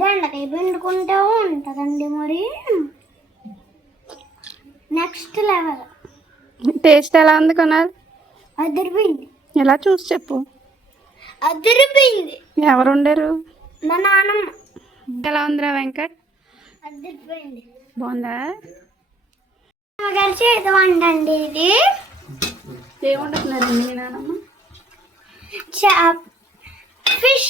బెండకాయ పిండుకుంటూ ఉంటుందండి. మరి నెక్స్ట్ లెవెల్. టేస్ట్ ఎలా ఉంది కొనాలి? అదిరిపోయింది. ఎలా చూసి చెప్పు. అదిరిపోయింది. ఎవరు ఉండరు? మా నాన్నమ్మ. ఎలా ఉందిరా వెంకట్? అదిరిపోయింది. బాగుందా? అమ్మగారి చేతి వంట అండి ఇది. ఏముంటున్నారండి మీ నాన్నమ్మ? ఫిష్